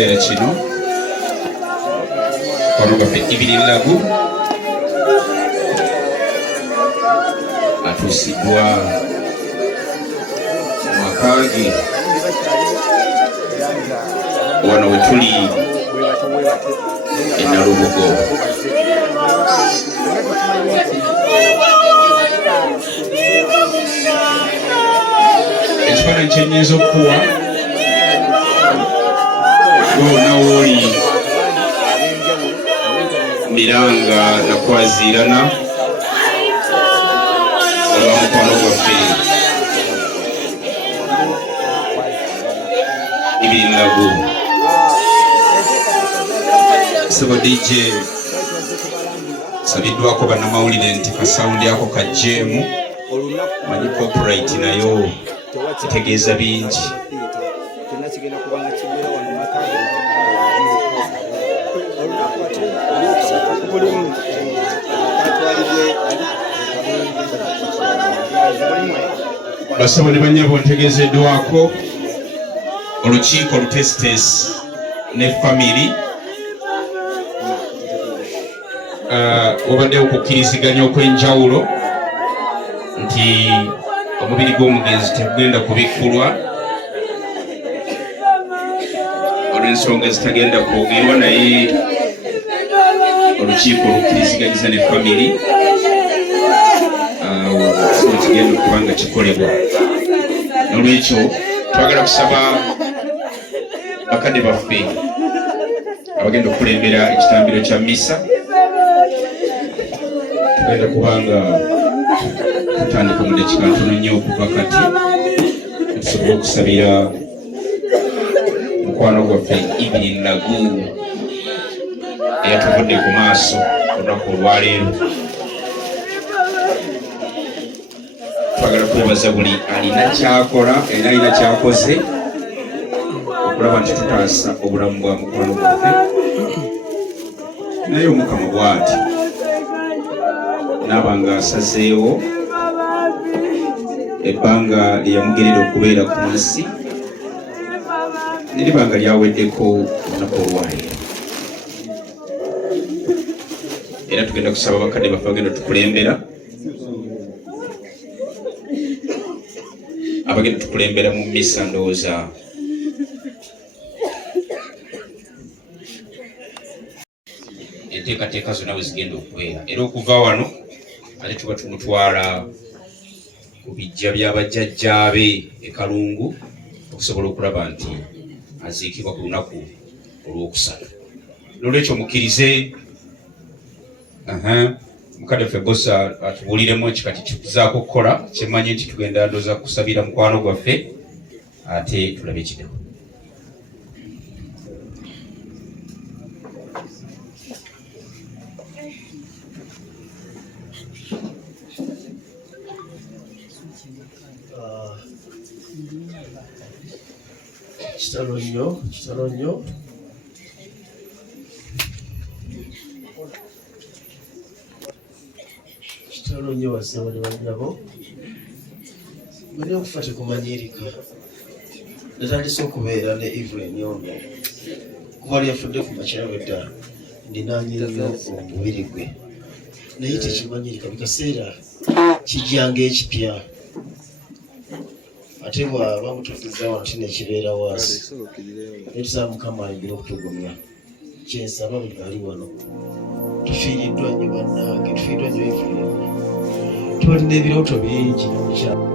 ekiseera kino wano gaffe Evelyn Lagu atuusiddwa Maka ge wano we tuli e Nalubugo. Ekifaananyi kye nnyinza okukuwa wonna wooli Miranga Nakwaziirana olwa mukwano gwaffe Evelyn Lagu. Sebo DJ sabiddwako bannamawulire nti kasawundi ako kajjeemu manyi copyright nayo kitegeeza bingi. Basabo ne bannyabo ntegeezeddwako olukiiko lutesitesi ne family wabaddewo okukkiriziganya okw'enjawulo nti omubiri gw'omugenzi tegugenda kubikkulwa olw'ensonga ezitagenda kwogerwa, naye olukiiko lukkiriziganyiza ne family kigenda okuba nga kikolebwa. N'olwekyo twagala kusaba bakadde baffe abagenda okukulembera ekitambiro kya misa, tugenda kubanga tutandika mu dakika ntono nnyo okuva kati tusobole okusabira mukwano gwaffe Evelyn Lagu eyatuvudde ku maaso olunaku olwaleero. Twagala kwebaza buli alina kyakola era alina kyakoze okulaba nti tutaasa obulamu bwa mukwano gwaffe, naye Omukama bw'ati naaba nga asazeewo ebbanga lyeyamugerera okubeera ku nsi neribanga lyaweddeko olunaku olwaleero. Era tugenda kusaba bakadde baffe bagenda tukulembera, abagenda tukulembera mu misa ndowooza enteekateeka zonna bwe zigenda okubeera. Era okuva wano ate tuba tumutwala ku bijja by'abajjajjaabe e Kalungu okusobola okulaba nti aziikibwa ku lunaku olwokusatu. N'olwekyo mukkirize mukadde ffe bosa atubuuliremu ekikati kikuzaako okukola kyemmanyi nti tugenda ndooza kusabira mukwano gwaffe ate tulabe ekiddewo. Kitalo nnyo wasaba ne bannyabo bali okufa tekumanyirika. Natandise okubeera ne Evelyn ono kuba lyafudde ku makyawe ddala ndinaanye nnyo omubiri gwe, naye tekimanyirika bikaseera kijjanga ekipya ate bw'aba mutuukiza wano tinekibeera wansi. Naye tusaba Mukama ayongere okutugumya. Kyensaba buli ali wano tufiiriddwa nnyo bannange, tufiiriddwa nnyo Evelyn, tubalina ebirooto bingi mu kyalo.